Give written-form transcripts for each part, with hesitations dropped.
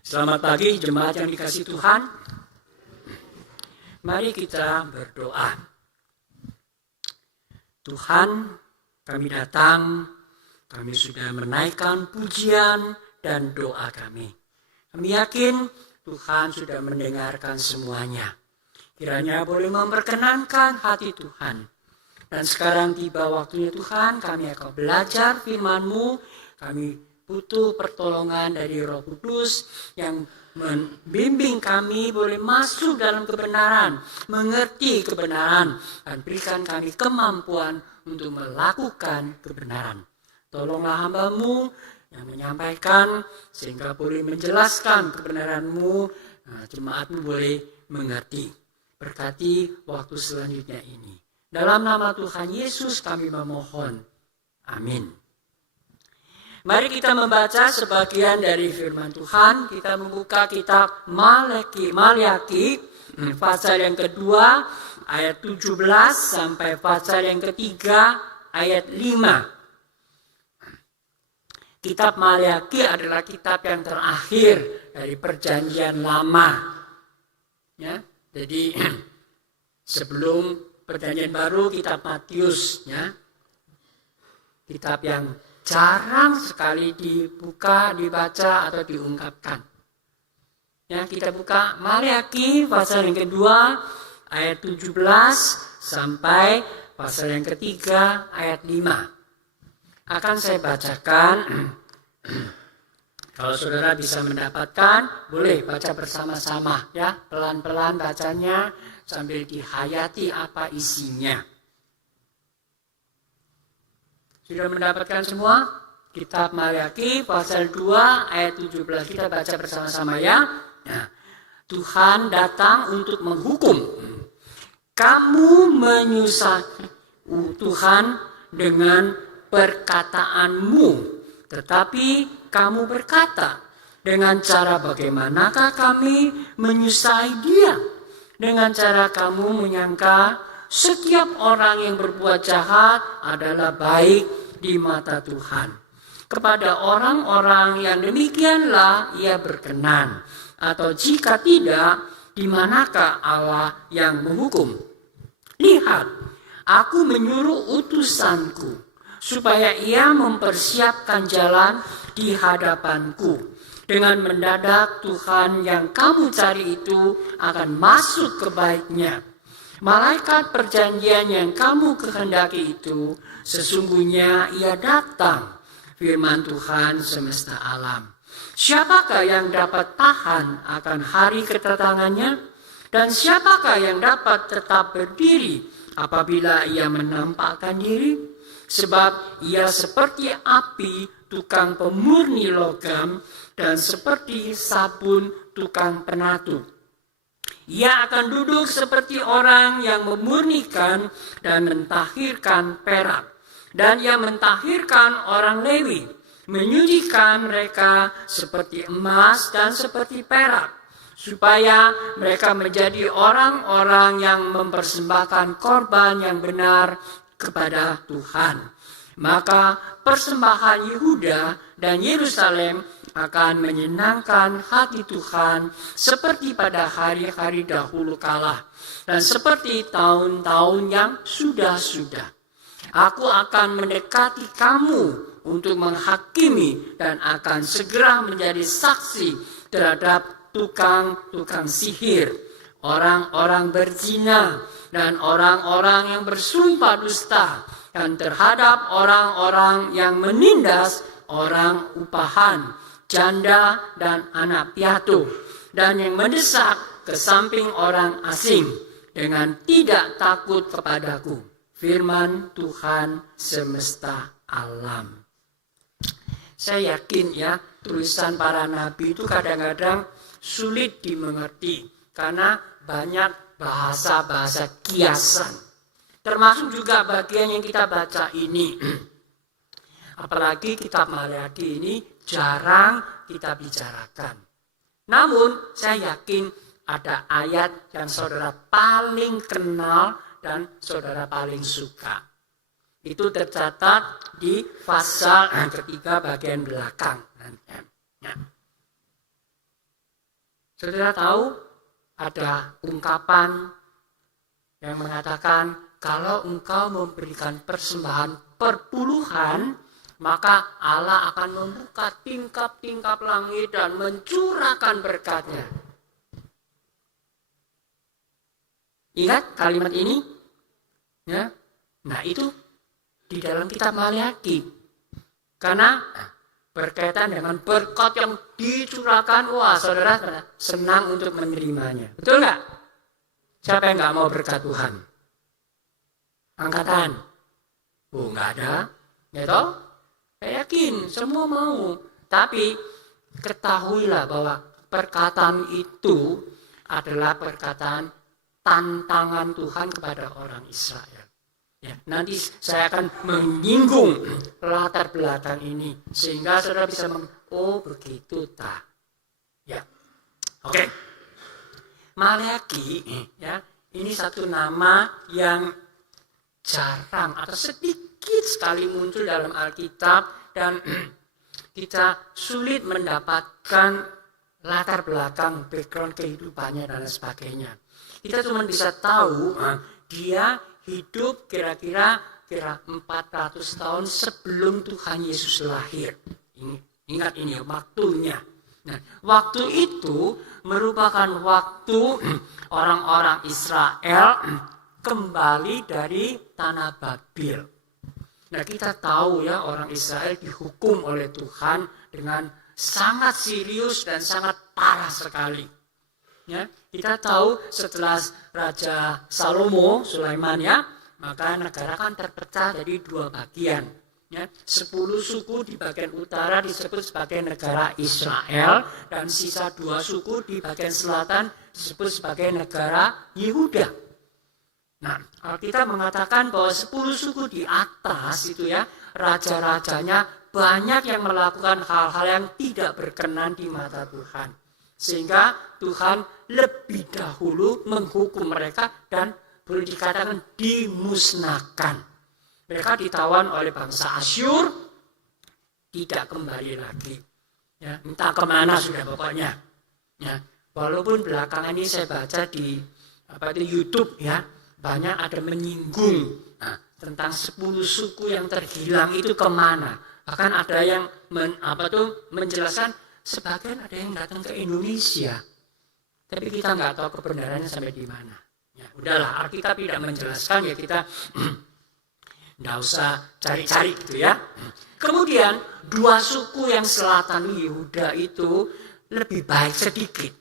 Selamat pagi jemaat yang dikasihi Tuhan. Mari kita berdoa. Tuhan, kami datang, kami sudah menaikkan pujian dan doa kami. Kami yakin Tuhan sudah mendengarkan semuanya. Kiranya boleh memperkenankan hati Tuhan. Dan sekarang tiba waktunya Tuhan, kami akan belajar firman-Mu. Kami butuh pertolongan dari Roh Kudus yang membimbing kami boleh masuk dalam kebenaran, mengerti kebenaran, dan berikan kami kemampuan untuk melakukan kebenaran. Tolonglah hamba-Mu yang menyampaikan sehingga boleh menjelaskan kebenaran-Mu, jemaat-Mu boleh mengerti. Berkati waktu selanjutnya ini. Dalam nama Tuhan Yesus kami memohon. Amin. Mari kita membaca sebagian dari firman Tuhan. Kita membuka kitab Maliaki pasal yang kedua ayat 17 sampai pasal yang ketiga ayat 5. Kitab Maliaki adalah kitab yang terakhir dari Perjanjian Lama. Ya, jadi sebelum Perjanjian Baru kitab Matius, ya. Kitab yang jarang sekali dibaca atau diungkapkan. Ya, kita buka Maliaki pasal yang kedua ayat 17 sampai pasal yang ketiga ayat 5. Akan saya bacakan. Kalau saudara bisa mendapatkan, boleh baca bersama-sama, ya. Pelan-pelan bacanya sambil dihayati apa isinya. Sudah mendapatkan semua? Kitab Maliaki pasal 2 ayat 17. Kita baca bersama-sama, ya. Nah, Tuhan datang untuk menghukum. Kamu menyusahkan Tuhan dengan perkataanmu, tetapi kamu berkata, dengan cara bagaimanakah kami menyusahi Dia? Dengan cara kamu menyangka setiap orang yang berbuat jahat adalah baik di mata Tuhan. Kepada orang-orang yang demikianlah Ia berkenan. Atau jika tidak, di manakah Allah yang menghukum? Lihat, aku menyuruh utusanku supaya ia mempersiapkan jalan di hadapanku. Dengan mendadak Tuhan yang kamu cari itu akan masuk ke baitnya. Malaikat perjanjian yang kamu kehendaki itu sesungguhnya ia datang. Firman Tuhan semesta alam. Siapakah yang dapat tahan akan hari kedatangannya? Dan siapakah yang dapat tetap berdiri apabila ia menampakkan diri? Sebab ia seperti api tukang pemurni logam dan seperti sabun tukang penatu. Ia akan duduk seperti orang yang memurnikan dan mentahirkan perak. Dan ia mentahirkan orang Lewi, menyucikan mereka seperti emas dan seperti perak, supaya mereka menjadi orang-orang yang mempersembahkan korban yang benar kepada Tuhan. Maka persembahan Yehuda dan Yerusalem akan menyenangkan hati Tuhan seperti pada hari-hari dahulu kala dan seperti tahun-tahun yang sudah-sudah. Aku akan mendekati kamu untuk menghakimi dan akan segera menjadi saksi terhadap tukang-tukang sihir, orang-orang berzina, dan orang-orang yang bersumpah dusta, dan terhadap orang-orang yang menindas orang upahan, janda dan anak piatu, dan yang mendesak ke samping orang asing dengan tidak takut kepadaku. Firman Tuhan semesta alam. Saya yakin, ya, tulisan para nabi itu kadang-kadang sulit dimengerti karena banyak bahasa-bahasa kiasan. Termasuk juga bagian yang kita baca ini. Apalagi kitab Maliaki ini jarang kita bicarakan. Namun saya yakin ada ayat yang saudara paling kenal dan saudara paling suka. Itu tercatat di pasal yang ketiga bagian belakang. Saudara tahu ada ungkapan yang mengatakan kalau engkau memberikan persembahan perpuluhan, maka Allah akan membuka tingkap-tingkap langit dan mencurahkan berkat-Nya. Ingat kalimat ini? Ya. Nah, itu di dalam kitab Maleakhi. Karena berkaitan dengan berkat yang dicurahkan, wah saudara senang untuk menerimanya. Betul nggak? Siapa yang nggak mau berkat Tuhan? Angkatan. Oh, nggak ada. Ya toh? Saya yakin semua mau. Tapi ketahuilah bahwa perkataan itu adalah perkataan tantangan Tuhan kepada orang Israel. Ya, nanti saya akan menyinggung latar belakang ini sehingga saudara bisa oh begitu tak. Ya. Oke. Maleakhi ya, ini satu nama yang jarang atau sedikit sekali muncul dalam Alkitab dan kita sulit mendapatkan latar belakang background kehidupannya dan sebagainya. Kita cuma bisa tahu dia hidup kira-kira 400 tahun sebelum Tuhan Yesus lahir. Ingat ini waktunya. Nah, waktu itu merupakan waktu orang-orang Israel kembali dari tanah Babil. Nah, kita tahu ya orang Israel dihukum oleh Tuhan dengan sangat serius dan sangat parah sekali. Ya, kita tahu setelah Raja Salomo, Sulaiman ya, maka negara kan terpecah jadi 2 bagian. Ya, 10 suku di bagian utara disebut sebagai negara Israel dan sisa 2 suku di bagian selatan disebut sebagai negara Yehuda. Nah, Alkitab mengatakan bahwa 10 suku di atas itu ya, raja-rajanya banyak yang melakukan hal-hal yang tidak berkenan di mata Tuhan. Sehingga Tuhan lebih dahulu menghukum mereka dan boleh dikatakan dimusnahkan. Mereka ditawan oleh bangsa Asyur, tidak kembali lagi. Ya, entah kemana sudah pokoknya. Ya, walaupun belakangan ini saya baca di YouTube ya, banyak ada menyinggung tentang 10 suku yang terhilang itu kemana. Bahkan ada yang menjelaskan sebagian ada yang datang ke Indonesia. Tapi kita nggak tahu kebenarannya sampai di mana. Ya, udahlah, Alkitab tidak menjelaskan ya kita nggak usah cari-cari gitu ya. Kemudian 2 suku yang selatan Yehuda itu lebih baik sedikit.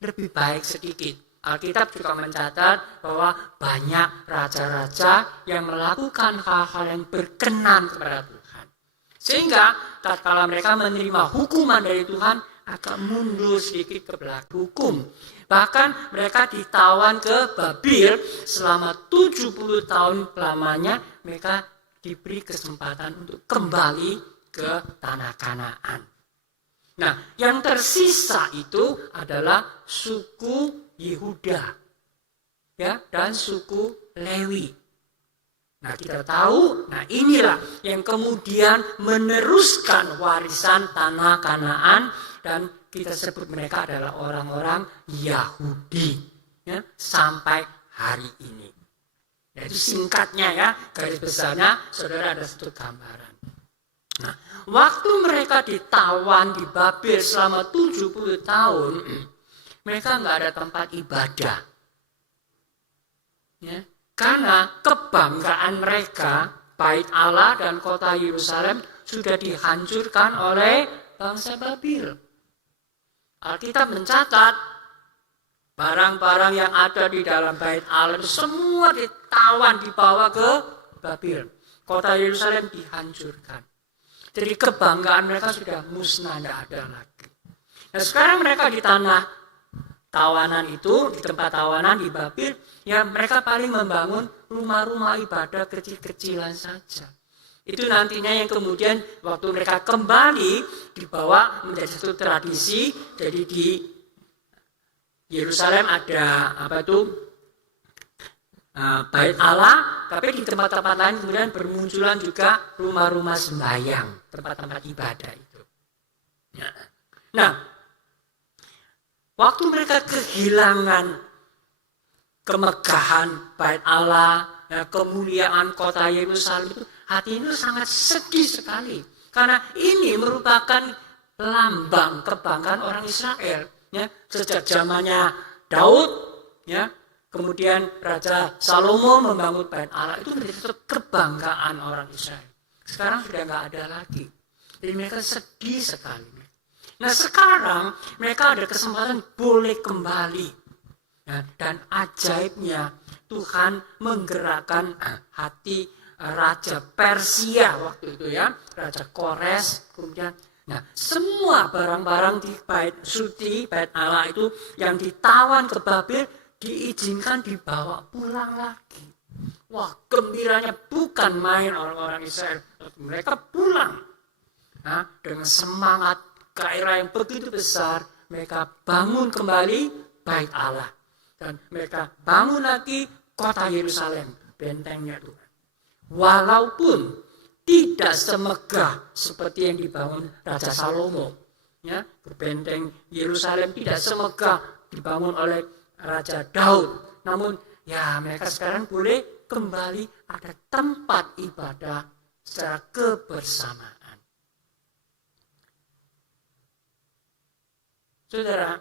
Lebih baik sedikit. Alkitab juga mencatat bahwa banyak raja-raja yang melakukan hal-hal yang berkenan kepada Tuhan. Sehingga tatkala mereka menerima hukuman dari Tuhan agak mundur sedikit ke belakang hukum. Bahkan mereka ditawan ke Babil selama 70 tahun lamanya, mereka diberi kesempatan untuk kembali ke tanah Kanaan. Nah, yang tersisa itu adalah suku Yehuda ya, dan suku Lewi. Nah, kita tahu, inilah yang kemudian meneruskan warisan tanah Kanaan dan kita sebut mereka adalah orang-orang Yahudi ya, sampai hari ini. Nah, itu singkatnya ya, garis besarnya saudara ada satu gambaran. Nah, waktu mereka ditawan di Babel selama 70 tahun, mereka nggak ada tempat ibadah. Ya, karena kebanggaan mereka, bait Allah dan kota Yerusalem sudah dihancurkan oleh bangsa Babil. Alkitab mencatat barang-barang yang ada di dalam bait Allah semua ditawan, dibawa ke Babil. Kota Yerusalem dihancurkan. Jadi kebanggaan mereka sudah musnah, tidak ada lagi. Nah, sekarang mereka di tanah tawanan itu, di tempat tawanan di Babil, ya mereka paling membangun rumah-rumah ibadah kecil-kecilan saja. Itu nantinya yang kemudian waktu mereka kembali dibawa menjadi satu tradisi. Jadi di Yerusalem ada bait Allah, tapi di tempat-tempat lain kemudian bermunculan juga rumah-rumah sembahyang, tempat-tempat ibadah itu. Nah, Waktu mereka kehilangan kemegahan bait Allah, ya, kemuliaan kota Yerusalem itu, hati itu sangat sedih sekali. Karena ini merupakan lambang kebanggaan orang Israel. Ya, sejak zamannya Daud, ya, kemudian Raja Salomo membangun bait Allah, itu menjadi kebanggaan orang Israel. Sekarang sudah nggak ada lagi. Jadi mereka sedih sekali. Nah sekarang mereka ada kesempatan boleh kembali. Ya, dan ajaibnya Tuhan menggerakkan hati Raja Persia waktu itu, ya, Raja Kores, kemudian semua barang-barang di bait suci, bait Allah itu yang ditawan ke Babel diizinkan dibawa pulang lagi. Wah, gembiranya bukan main orang-orang Israel. Mereka pulang dengan semangat, gairah yang begitu besar. Mereka bangun kembali bait Allah. Dan mereka bangun lagi kota Yerusalem, bentengnya Tuhan. Walaupun tidak semegah seperti yang dibangun Raja Salomo, ya, benteng Yerusalem tidak semegah dibangun oleh Raja Daud. Namun ya mereka sekarang boleh kembali ada tempat ibadah secara kebersamaan. Saudara,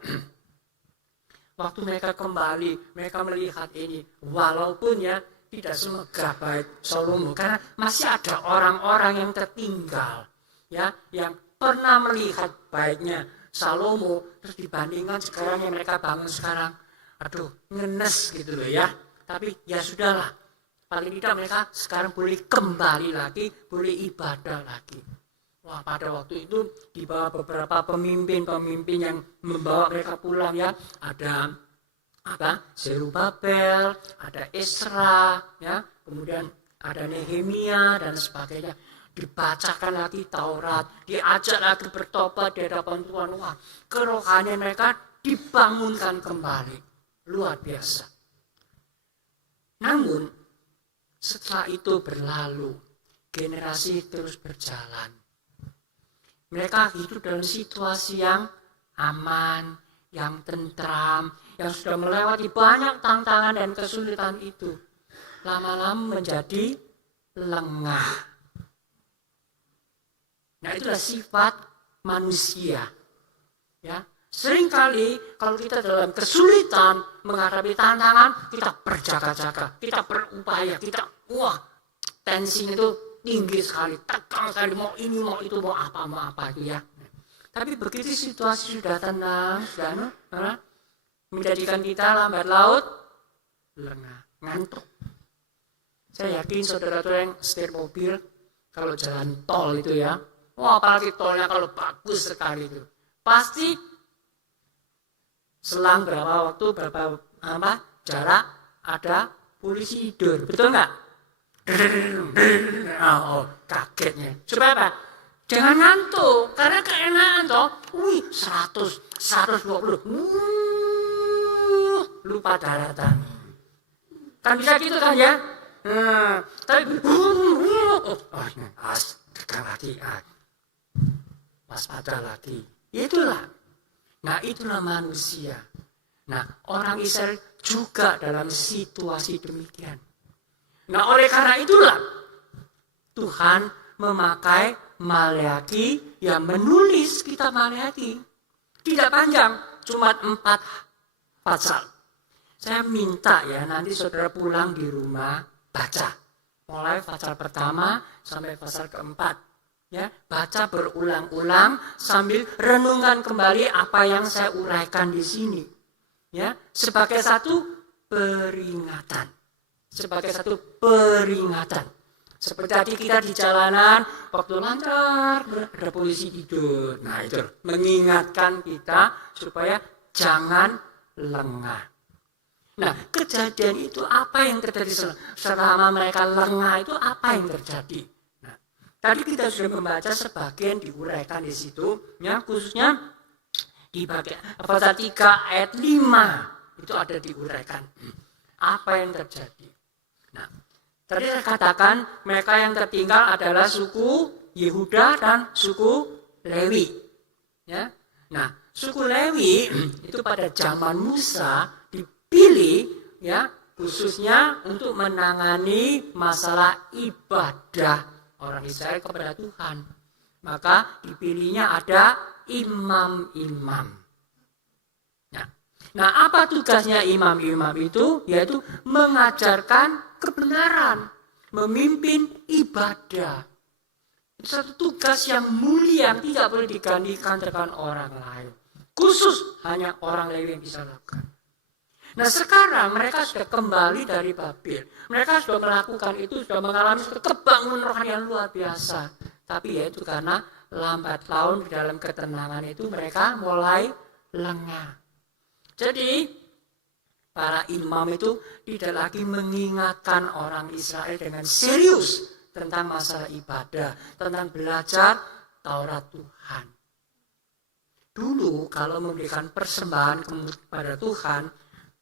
waktu mereka kembali, mereka melihat ini, walaupun ya tidak semegah bait Salomo, karena masih ada orang-orang yang tertinggal, ya, yang pernah melihat baitnya Salomo, terus dibandingkan sekarang yang mereka bangun sekarang, aduh, ngenes gitu loh ya. Tapi ya sudahlah, paling tidak mereka sekarang boleh kembali lagi, boleh ibadah lagi. Wah, pada waktu itu di bawah beberapa pemimpin yang membawa mereka pulang, ya, ada Zerubabel, ada Esra, ya, kemudian ada Nehemia dan sebagainya. Dibacakan lagi Taurat, diajak lagi bertobat di hadapan Tuhan. Wah, kerohanian mereka dibangunkan kembali, luar biasa. Namun setelah itu berlalu, generasi terus berjalan. Mereka hidup dalam situasi yang aman, yang tentram, yang sudah melewati banyak tantangan dan kesulitan itu. Lama-lama menjadi lengah. Nah, itulah sifat manusia. Ya, seringkali kalau kita dalam kesulitan menghadapi tantangan, kita berjaga-jaga, kita berupaya, tensi itu tinggi sekali, tegang sekali, mau ini, mau itu, mau apa itu, ya. Tapi begitu situasi sudah tenang, sudah menjadikan kita lambat laut, lengah, ngantuk. Saya yakin saudara-saudara yang setir mobil, kalau jalan tol itu, ya, wah, apalagi tolnya kalau bagus sekali itu, pasti selang berapa waktu, jarak, ada polisi tidur, betul nggak? Kagetnya. Supaya apa? Jangan ngantuk, karena keenaan toh. 120. Lupa daratan. Kan bisa gitu kan, ya? Tapi tegang lagi, waspada lagi. Itulah. Nah, itulah manusia. Nah, orang Israel juga dalam situasi demikian. Nah, oleh karena itulah Tuhan memakai Maleakhi yang menulis kitab Maleakhi. Tidak panjang, cuma 4 pasal. Saya minta ya nanti saudara pulang di rumah baca. Mulai pasal pertama sampai pasal keempat. Ya, baca berulang-ulang sambil renungkan kembali apa yang saya uraikan di sini. Ya, sebagai satu peringatan. Seperti tadi kita di jalanan, waktu lancar, ada polisi tidur. Nah, itu mengingatkan kita supaya jangan lengah. Nah, kejadian itu apa yang terjadi selama mereka lengah itu apa yang terjadi? Nah, tadi kita sudah membaca sebagian diuraikan di situ, ya, khususnya di bagian pasal 3 ayat 5 itu ada diuraikan apa yang terjadi. Nah, tadi saya katakan mereka yang tertinggal adalah suku Yehuda dan suku Lewi. Ya. Nah, suku Lewi itu pada zaman Musa dipilih ya khususnya untuk menangani masalah ibadah orang Israel kepada Tuhan. Maka dipilihnya ada imam-imam. Nah, apa tugasnya imam-imam itu? Yaitu mengajarkan kebenaran, memimpin ibadah. Itu satu tugas yang mulia yang tidak boleh digantikan dengan orang lain. Khusus hanya orang Lewi yang bisa lakukan. Nah, sekarang mereka sudah kembali dari Babel. Mereka sudah melakukan itu, sudah mengalami kebangunan rohani yang luar biasa. Tapi ya itu karena lambat laun di dalam ketenangan itu mereka mulai lengah. Jadi para imam itu tidak lagi mengingatkan orang Israel dengan serius tentang masalah ibadah, tentang belajar Taurat Tuhan. Dulu kalau memberikan persembahan kepada Tuhan,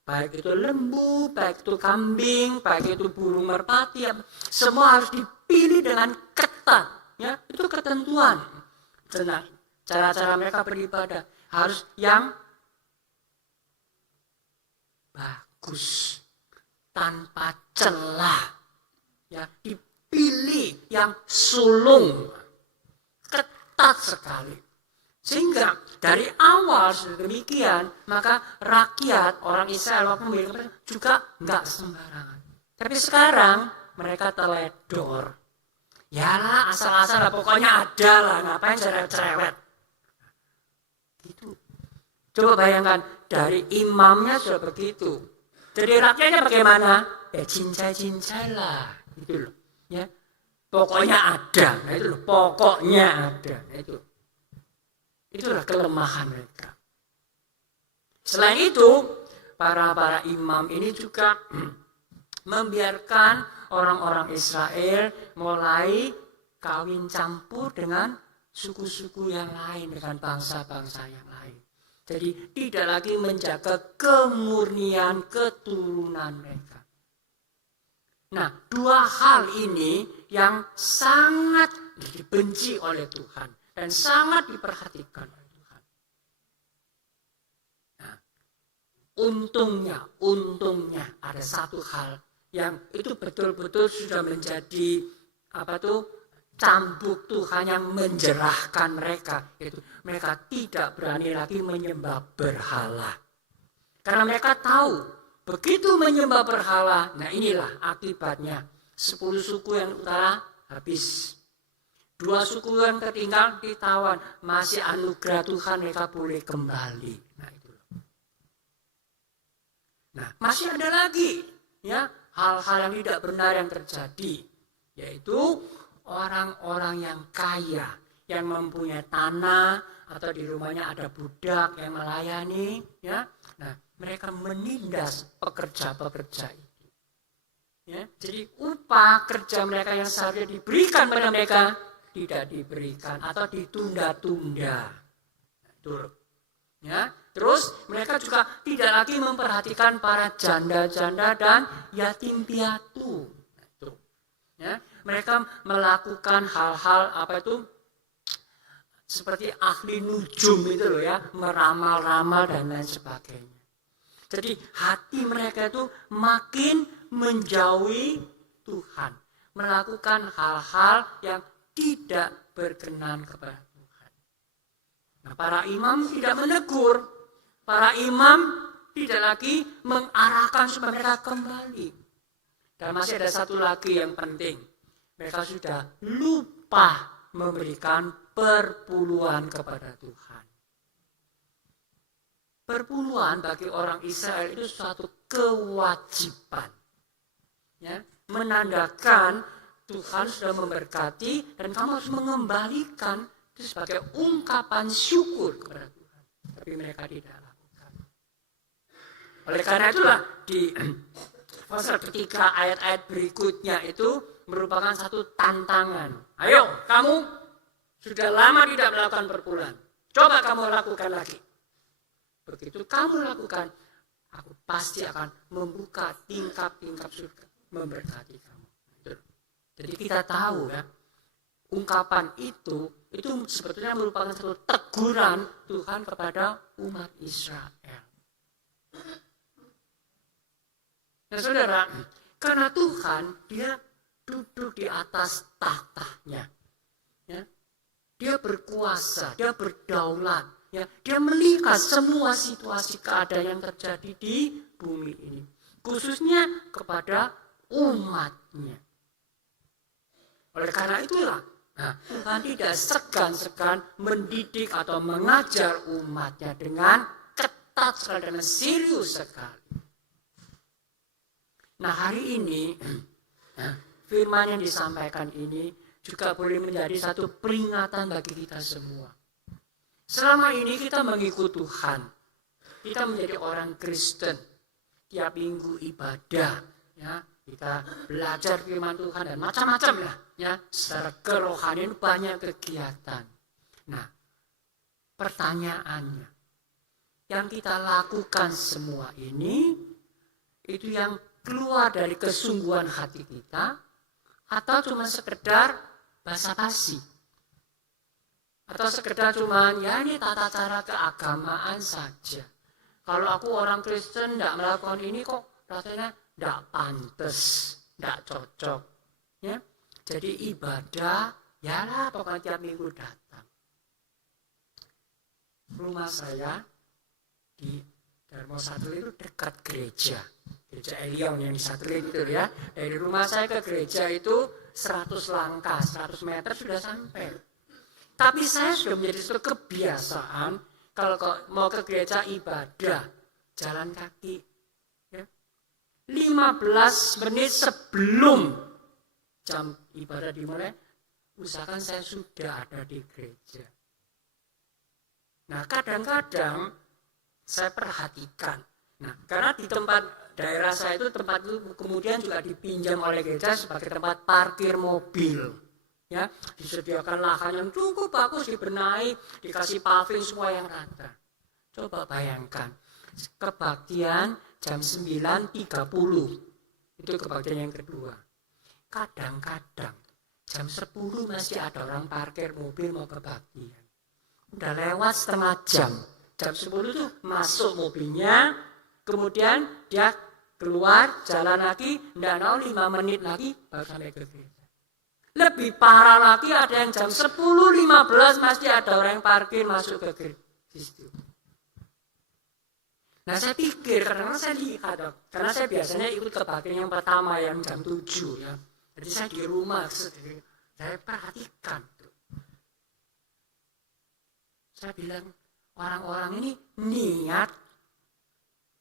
baik itu lembu, baik itu kambing, baik itu burung merpati, semua harus dipilih dengan ketat. Ya, itu ketentuan. Nah, cara-cara mereka beribadah harus yang bagus, tanpa celah, ya dipilih yang sulung, ketat sekali. Sehingga dari awal demikian, maka rakyat orang Israel waktu memilih juga nggak sembarangan. Tapi sekarang mereka teledor. Yalah asal-asal lah, pokoknya ada lah, ngapain cerewet-cerewet. Gitu. Coba bayangkan, dari imamnya sudah begitu. Jadi rakyatnya bagaimana? Ya cincai-cincai lah. Gitu loh. Ya. Pokoknya ada. Nah itu loh, pokoknya ada. Nah, itu. Itulah kelemahan mereka. Selain itu, para imam ini juga membiarkan orang-orang Israel mulai kawin campur dengan suku-suku yang lain, dengan bangsa-bangsa yang lain. Jadi tidak lagi menjaga kemurnian keturunan mereka. Nah, dua hal ini yang sangat dibenci oleh Tuhan dan sangat diperhatikan oleh Tuhan. Nah, untungnya ada satu hal yang itu betul-betul sudah menjadi cambuk Tuhan yang menjerahkan mereka, yaitu mereka tidak berani lagi menyembah berhala. Karena mereka tahu begitu menyembah berhala, nah inilah akibatnya 10 suku yang utara habis, 2 suku yang tertinggal ditawan, masih anugerah Tuhan mereka boleh kembali. Nah masih ada lagi ya hal-hal yang tidak benar yang terjadi, yaitu orang-orang yang kaya, yang mempunyai tanah atau di rumahnya ada budak yang melayani, ya. Nah, mereka menindas pekerja-pekerja itu. Ya, jadi upah kerja mereka yang seharusnya diberikan pada mereka tidak diberikan atau ditunda-tunda. Nah, itu. Ya, terus mereka juga tidak lagi memperhatikan para janda-janda dan yatim piatu. Nah, itu. Ya, mereka melakukan hal-hal seperti ahli nujum itu loh ya, meramal-ramal dan lain sebagainya. Jadi hati mereka itu makin menjauhi Tuhan, melakukan hal-hal yang tidak berkenan kepada Tuhan. Nah, para imam tidak menegur, para imam tidak lagi mengarahkan supaya mereka kembali. Dan masih ada satu lagi yang penting, mereka sudah lupa memberikan perpuluhan kepada Tuhan. Perpuluhan bagi orang Israel itu suatu kewajiban. Ya, menandakan Tuhan sudah memberkati dan kamu harus mengembalikan itu sebagai ungkapan syukur kepada Tuhan. Tapi mereka tidak lakukan. Oleh karena itulah di pasal ketiga ayat-ayat berikutnya itu merupakan satu tantangan. Ayo, kamu sudah lama tidak melakukan perpuluhan. Coba kamu lakukan lagi. Begitu kamu lakukan, aku pasti akan membuka tingkap-tingkap surga, memberkati kamu. Jadi kita tahu ya, ungkapan itu sebetulnya merupakan satu teguran Tuhan kepada umat Israel. Nah saudara, karena Tuhan dia duduk di atas tahtanya, ya, dia berkuasa, dia berdaulat, ya, dia melihat semua situasi keadaan yang terjadi di bumi ini, khususnya kepada umatnya. Oleh karena itulah, Tuhan tidak segan-segan mendidik atau mengajar umatnya dengan ketat sekali, dengan serius sekali. Nah hari ini firman yang disampaikan ini juga boleh menjadi satu peringatan bagi kita semua. Selama ini kita mengikut Tuhan, kita menjadi orang Kristen, tiap minggu ibadah, ya, kita belajar firman Tuhan dan macam-macam lah, ya, secara kerohanian banyak kegiatan. Nah, pertanyaannya, yang kita lakukan semua ini, itu yang keluar dari kesungguhan hati kita, atau cuma sekedar basa-basi, atau sekedar cuma ya ini tata cara keagamaan saja. Kalau aku orang Kristen tidak melakukan ini kok rasanya tidak pantas, tidak cocok, ya. Jadi ibadah ya lah pokoknya tiap minggu datang. Rumah saya di Darmo Satelit itu dekat gereja Elion yang di Satelit itu ya. Dari rumah saya ke gereja itu 100 langkah, 100 meter sudah sampai. Tapi saya sudah menjadi suatu kebiasaan kalau mau ke gereja ibadah jalan kaki, ya, 15 menit sebelum jam ibadah dimulai, usahakan saya sudah ada di gereja. Nah kadang-kadang saya perhatikan, nah karena di tempat daerah saya itu tempat itu kemudian juga dipinjam oleh gereja sebagai tempat parkir mobil, ya, disediakan lahan yang cukup bagus, dibenahi, dikasih paving semua yang rata. Coba bayangkan kebaktian jam 9.30 itu kebaktian yang kedua. Kadang-kadang jam 10 masih ada orang parkir mobil mau kebaktian. Udah lewat setengah jam. Jam 10 itu masuk mobilnya, kemudian dia keluar jalan lagi, tidak tahu 5 menit lagi baru sampai ke gereja. Lebih parah lagi ada yang jam 10.15 masih ada orang yang parkir masuk ke gereja. Nah saya pikir, karena saya lihat, karena saya biasanya ikut kebaktian yang pertama yang jam 7 ya. Jadi saya di rumah, saya perhatikan. Saya bilang, orang-orang ini niat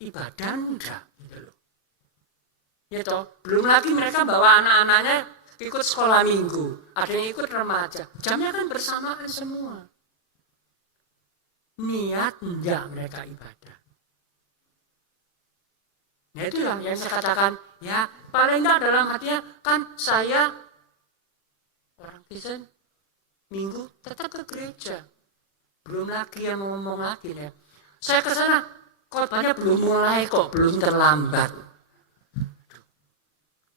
ibadah enggak gitu loh. Ya toh, belum lagi mereka bawa anak-anaknya ikut sekolah minggu, ada yang ikut remaja, jamnya kan bersamaan semua. Niat enggak mereka ibadah. Nah itulah yang saya katakan, ya paling enggak dalam hatinya kan saya orang Kristen minggu tetap ke gereja. Belum lagi yang ngomong lagi ya. Saya ke sana khotbahnya belum mulai kok, belum terlambat.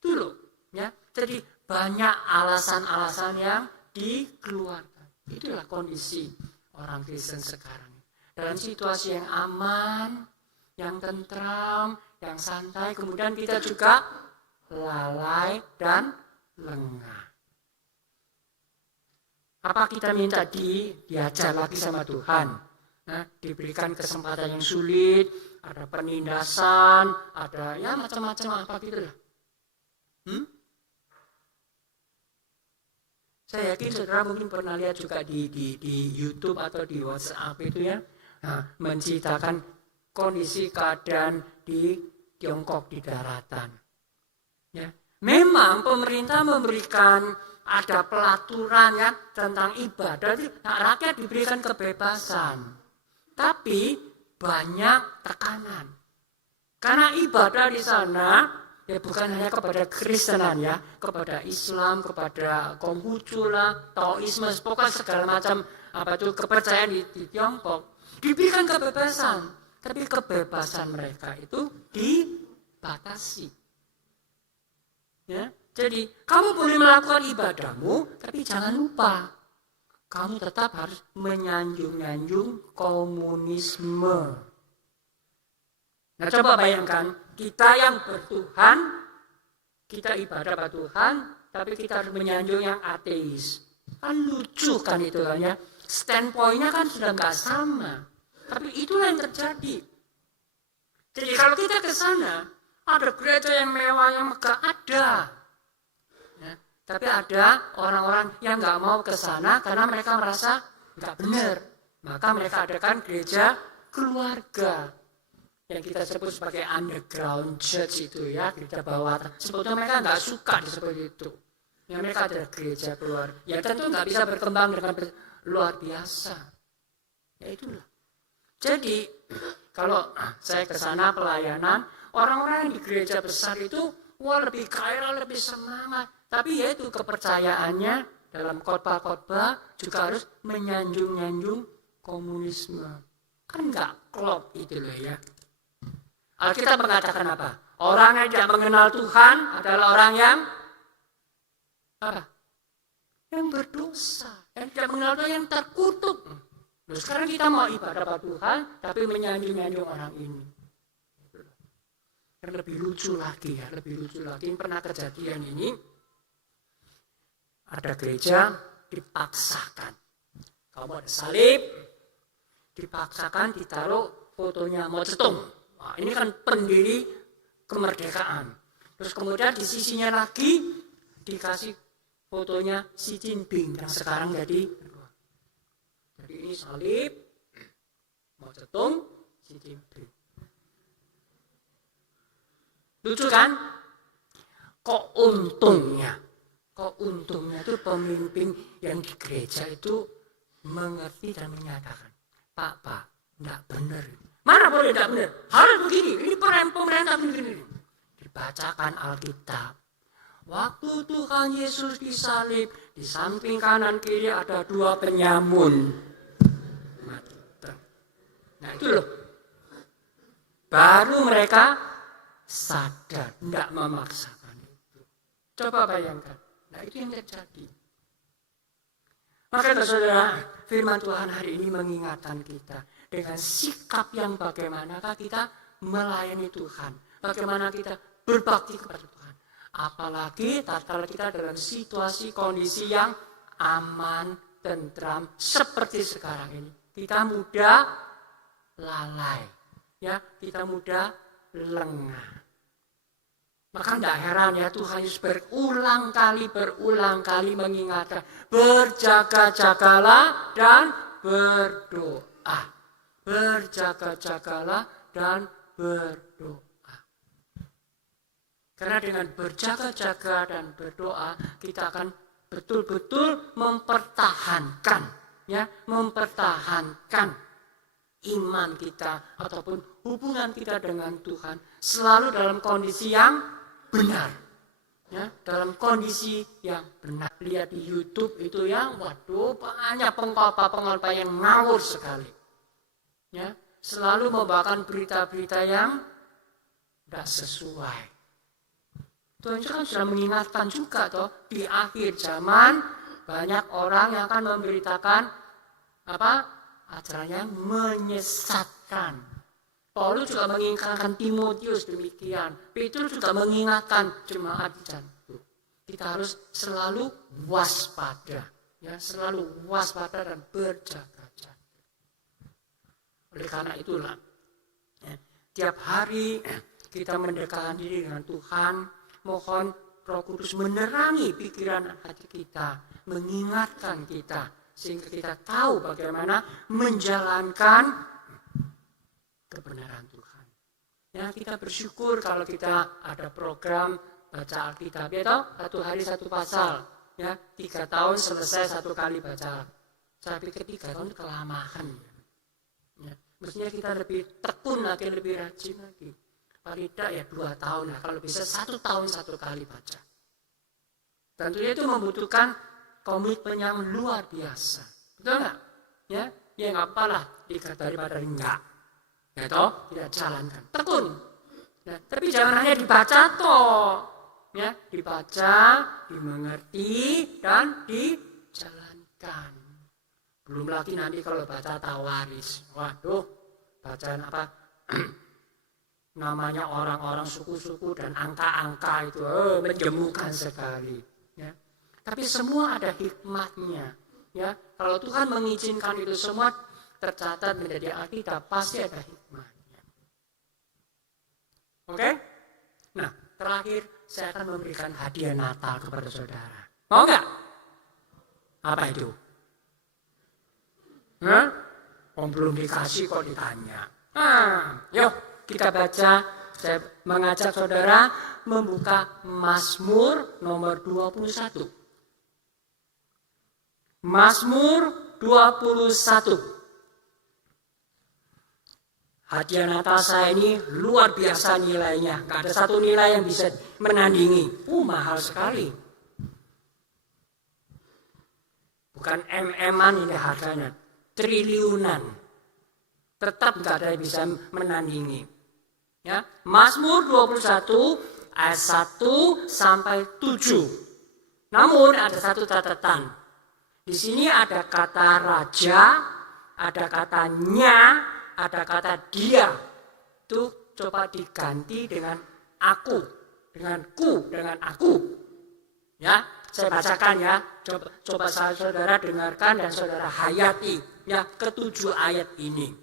Itu loh, ya. Jadi banyak alasan-alasan yang dikeluarkan. Itulah kondisi orang Kristen sekarang. Dalam situasi yang aman, yang tentram, yang santai, kemudian kita juga lalai dan lengah. Apa kita minta diajar lagi sama Tuhan? Nah, diberikan kesempatan yang sulit, ada penindasan, ada ya macam-macam apa gitu lah. Saya yakin saudara mungkin pernah lihat juga di YouTube atau di WhatsApp itu ya, nah, menceritakan kondisi keadaan di Tiongkok di daratan. Ya, memang pemerintah memberikan ada pelaturan ya tentang ibadah, nah, rakyat diberikan kebebasan, tapi banyak tekanan. Karena ibadah di sana ya bukan hanya kepada Kristenan ya, kepada Islam, kepada Konghucu lah, Taoisme, pokoknya segala macam apa itu kepercayaan di Tiongkok diberikan kebebasan, tapi kebebasan mereka itu dibatasi. Ya, Jadi kamu boleh melakukan ibadahmu, tapi jangan lupa kamu tetap harus menyanjung-nyanjung komunisme. Nah coba bayangkan, kita yang bertuhan, kita ibadah pada Tuhan, tapi kita harus menyanjung yang ateis. Kan lucu kan itu kan ya. Standpointnya kan sudah nggak sama. Tapi itulah yang terjadi. Jadi kalau kita ke sana, ada gereja yang mewah, yang megah, ada. Ya, tapi ada orang-orang yang nggak mau ke sana karena mereka merasa nggak benar. Maka mereka adakan gereja keluarga yang kita sebut sebagai underground church itu ya, gereja bawah. Sebetulnya mereka nggak suka disebut itu. Ya, mereka adalah gereja keluarga. Ya tentu nggak bisa berkembang dengan luar biasa. Ya itulah. Jadi kalau saya ke sana pelayanan, orang-orang yang di gereja besar itu wah lebih kaya, lebih semangat. Tapi ya itu kepercayaannya dalam khotbah-khotbah juga harus menyanjung-nyanjung komunisme. Kan nggak klop itu loh ya. Alkitab mengatakan apa? Orang yang tidak mengenal Tuhan adalah orang yang apa? Yang berdosa. Yang tidak mengenal Tuhan, yang terkutuk. Nah, sekarang kita mau ibadah pada Tuhan, tapi menyanjung-nyanjung orang ini. Yang lebih lucu lagi ya, lebih lucu lagi. Pernah kejadian ini, ada gereja dipaksakan. Kamu ada salib, dipaksakan ditaruh fotonya Mao Zedong. Nah, ini kan pendiri kemerdekaan. Terus kemudian di sisinya lagi dikasih fotonya Xi Jinping yang sekarang jadi ini salib, Mao Zedong, Xi Jinping. Lucu kan? Kok untungnya itu pemimpin yang di gereja itu mengerti dan menyatakan, Pak, enggak benar. Mana boleh enggak benar? Harus begini, ini pemerintah begini. Dibacakan Alkitab. Waktu Tuhan Yesus disalib, di samping kanan kiri ada 2 penyamun. Nah itu loh. Baru mereka sadar, enggak memaksakan itu. Coba bayangkan. Nah itu yang terjadi. Maka saudara, firman Tuhan hari ini mengingatkan kita dengan sikap yang bagaimanakah kita melayani Tuhan, bagaimana kita berbakti kepada Tuhan. Apalagi tatkala kita dalam situasi kondisi yang aman, tentram seperti sekarang ini. Kita mudah lalai, ya, kita mudah lengah. Maka tidak heran ya Tuhan Yesus berulang kali mengingatkan, berjaga-jagalah dan berdoa. Berjaga-jagalah dan berdoa. Karena dengan berjaga-jaga dan berdoa, kita akan betul-betul mempertahankan iman kita ataupun hubungan kita dengan Tuhan selalu dalam kondisi yang benar, ya, dalam kondisi yang benar. Lihat di YouTube itu yang, waduh, banyak pengkhotbah yang ngawur sekali, ya, selalu membawakan berita-berita yang tidak sesuai. Tuhan kan sudah mengingatkan juga toh, di akhir zaman banyak orang yang akan memberitakan ajaran yang menyesatkan. Paulus juga mengingatkan Timotius demikian. Petrus juga mengingatkan jemaat di Jantung. Kita harus selalu waspada, ya, selalu waspada dan berjaga-jaga. Oleh karena itulah, ya, tiap hari kita mendekatkan diri dengan Tuhan, mohon Roh Kudus menerangi pikiran hati kita, mengingatkan kita, sehingga kita tahu bagaimana menjalankan kebenaran Tuhan. Ya, kita bersyukur kalau kita ada program baca Alkitab, ya toh, 1 hari 1 pasal, ya, 3 tahun selesai 1 kali baca. Saya pikir 3 tahun kelamahan. Ya, mestinya kita lebih tekun lagi, lebih rajin lagi. Paling tidak ya 2 tahun lah, kalau bisa 1 tahun 1 kali baca. Tentunya itu membutuhkan komitmen yang luar biasa. Betul nggak? Ya, ya nggak apalah daripada enggak. Ya toh, tidak jalankan. Tekun. Ya, tapi jangan hanya dibaca toh. ya, dibaca, dimengerti, dan dijalankan. Belum lagi nanti kalau baca tawaris, waduh, bacaan apa? Namanya orang-orang suku-suku dan angka-angka itu menjemukan sekali. Ya. Tapi semua ada hikmatnya. Ya, kalau Tuhan mengizinkan itu semua tercatat menjadi Alkitab, pasti ada hikmatnya. Oke? Nah, terakhir saya akan memberikan hadiah Natal kepada saudara. Mau nggak? Apa itu? Belum dikasih kok ditanya. Yuk. Kita baca, saya mengajak saudara membuka Mazmur nomor 21. Mazmur 21. Hadiah Natal saya ini luar biasa nilainya. Gak ada satu nilai yang bisa menandingi. Mahal sekali. Bukan MM-an ini harganya. Triliunan. Tetap gak ada yang bisa menandingi. Ya, Mazmur 21 ayat 1 sampai 7. Namun ada satu catatan. Di sini ada kata raja, ada katanya, ada kata dia. Itu coba diganti dengan aku, dengan ku, dengan aku. Ya, saya bacakan ya. Coba saudara dengarkan dan saudara hayati ya ketujuh ayat ini.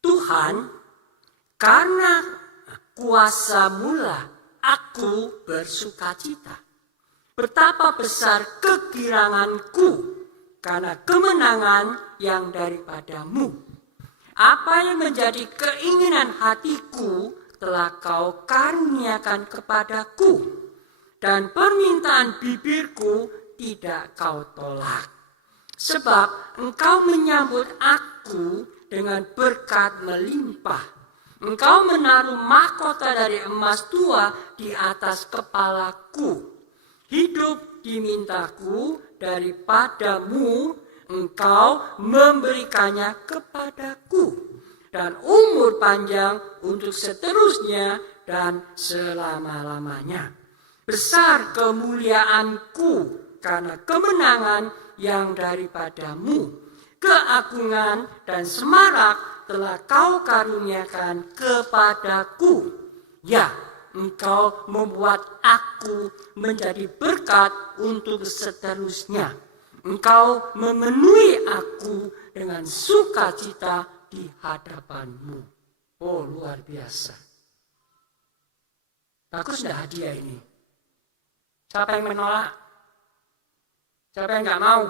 Tuhan, karena kuasa-Mu aku bersukacita. Betapa besar kegiranganku karena kemenangan yang daripada-Mu. Apa yang menjadi keinginan hatiku telah Kau karuniakan kepadaku, dan permintaan bibirku tidak Kau tolak. Sebab Engkau menyambut aku dengan berkat melimpah. Engkau menaruh mahkota dari emas tua di atas kepalaku. Hidup dimintaku daripada-Mu, Engkau memberikannya kepadaku. Dan umur panjang untuk seterusnya dan selama-lamanya. Besar kemuliaanku karena kemenangan yang daripada-Mu. Keagungan dan semarak telah Kau karuniakan kepadaku. Ya, Engkau membuat aku menjadi berkat untuk seterusnya. Engkau memenuhi aku dengan sukacita di hadapan-Mu. Oh, luar biasa. Bagus enggak hadiah ini? Siapa yang menolak? Siapa yang enggak mau?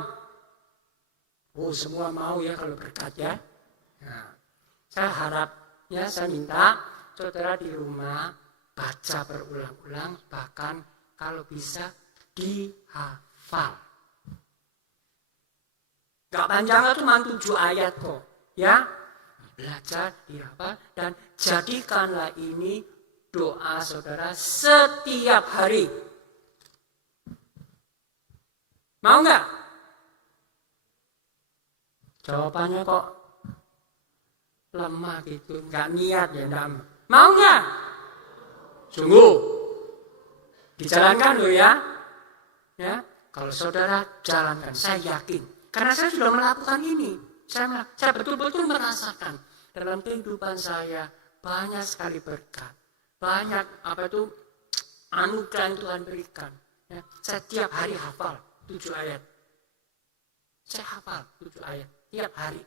Oh, semua mau ya kalau berkat ya. Nah, saya harap, ya saya minta saudara di rumah baca berulang-ulang, bahkan kalau bisa dihafal. Gak panjang, cuma 7 ayat kok, ya. Belajar, dihafal, dan jadikanlah ini doa saudara setiap hari. Mau nggak? Jawabannya kok lemah gitu, nggak niat ya, enggak. Mau nggak? Sungguh dijalankan loh ya. Ya, kalau saudara jalankan, saya yakin, karena saya sudah melakukan ini. Saya betul-betul merasakan dalam kehidupan saya banyak sekali berkat, banyak anugerah yang Tuhan berikan. Ya, saya tiap hari hafal 7 ayat. Saya hafal 7 ayat tiap hari.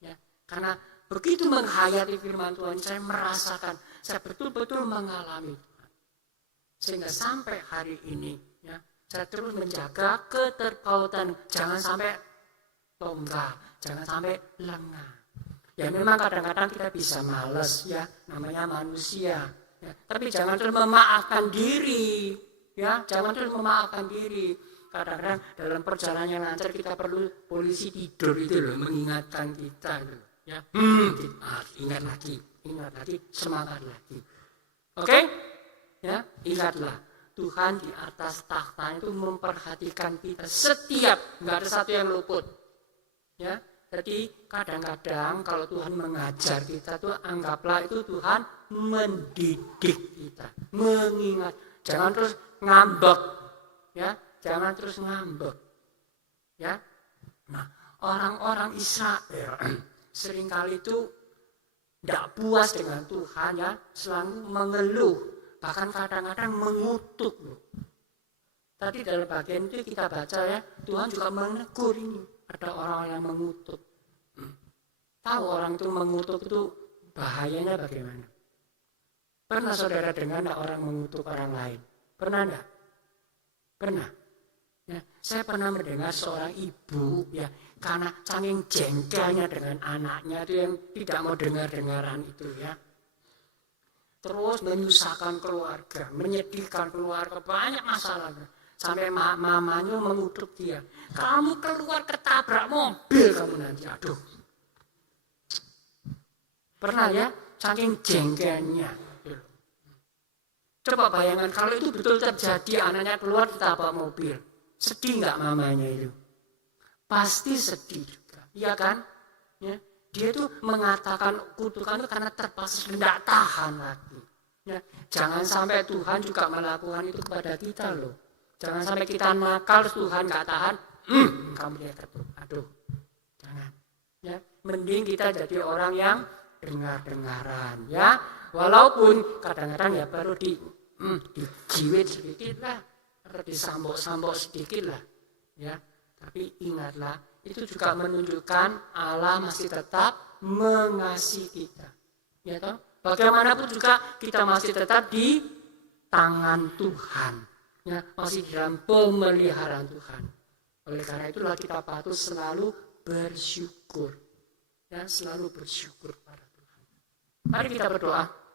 Ya, karena begitu menghayati firman Tuhan, saya merasakan, saya betul-betul mengalami Tuhan. Sehingga sampai hari ini, ya, saya terus menjaga keterpautan, jangan sampai tonggak, jangan sampai lengah. Ya memang kadang-kadang kita bisa malas ya, namanya manusia. Ya, tapi jangan terus memaafkan diri, ya, jangan terus memaafkan diri. Kadang-kadang dalam perjalanan yang lancar kita perlu polisi tidur itu loh, mengingatkan kita itu. Ya, ingat lagi, semangat lagi. Oke? Ya, ingatlah, Tuhan di atas takhta itu memperhatikan kita setiap, nggak ada satu yang luput. Ya, jadi kadang-kadang kalau Tuhan mengajar kita tuh anggaplah itu Tuhan mendidik kita, mengingat. Jangan terus ngambek, ya, jangan terus ngambek, ya. Nah, orang-orang Israel seringkali itu tidak puas dengan Tuhan, ya, selalu mengeluh, bahkan kadang-kadang mengutuk. Tadi dalam bagian itu kita baca, ya, Tuhan juga menegur ini, ada orang yang mengutuk. Tahu orang itu mengutuk itu bahayanya bagaimana? Pernah saudara dengar enggak orang mengutuk orang lain? Pernah enggak? Pernah. Ya, saya pernah mendengar seorang ibu, ya, karena saking jengkelnya dengan anaknya itu yang tidak mau dengar-dengaran itu, ya. Terus menyusahkan keluarga, menyedihkan keluarga, banyak masalahnya. Sampai mamanya mengutuk dia. Kamu keluar ketabrak mobil kamu nanti, aduh. Pernah, ya, saking jengkelnya. Coba bayangkan kalau itu betul terjadi, anaknya keluar ditabrak mobil. Sedih nggak mamanya itu? Pasti sedih juga, iya kan? Ya, dia itu mengatakan kutukan itu karena terpaksa tidak tahan lagi. Ya, jangan sampai Tuhan juga melakukan itu kepada kita loh. Jangan sampai kita nakal Tuhan nggak tahan, kamu dia ketuk, aduh, jangan. Ya, mending kita jadi orang yang dengar-dengaran, ya. Walaupun kadang-kadang ya baru dijiwit sedikit lah, atau disambok-sambok sedikit lah, ya. Tapi ingatlah, itu juga menunjukkan Allah masih tetap mengasihi kita, ya toh. Bagaimanapun juga kita masih tetap di tangan Tuhan, ya, masih dalam pemeliharaan Tuhan. Oleh karena itulah kita patut selalu bersyukur, ya, selalu bersyukur pada Tuhan. Mari kita berdoa.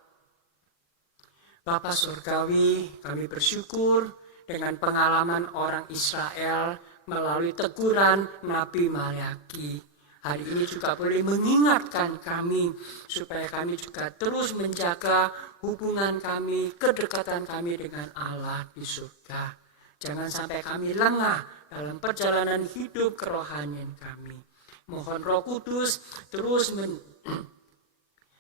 Bapa Surgawi, kami bersyukur dengan pengalaman orang Israel melalui teguran Nabi Maleaki. Hari ini juga boleh mengingatkan kami supaya kami juga terus menjaga hubungan kami, kedekatan kami dengan Allah di surga. Jangan sampai kami lengah dalam perjalanan hidup kerohanian kami. Mohon Roh Kudus terus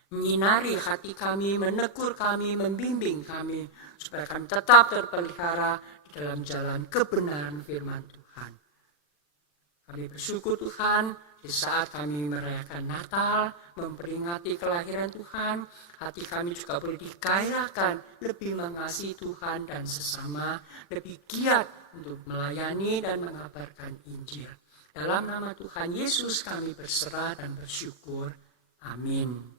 menyinari hati kami, menegur kami, membimbing kami, supaya kami tetap terpelihara dalam jalan kebenaran firman Tuhan. Kami bersyukur Tuhan, di saat kami merayakan Natal, memperingati kelahiran Tuhan, hati kami juga boleh dikairahkan lebih mengasihi Tuhan dan sesama, lebih giat untuk melayani dan mengabarkan Injil. Dalam nama Tuhan Yesus kami berserah dan bersyukur. Amin.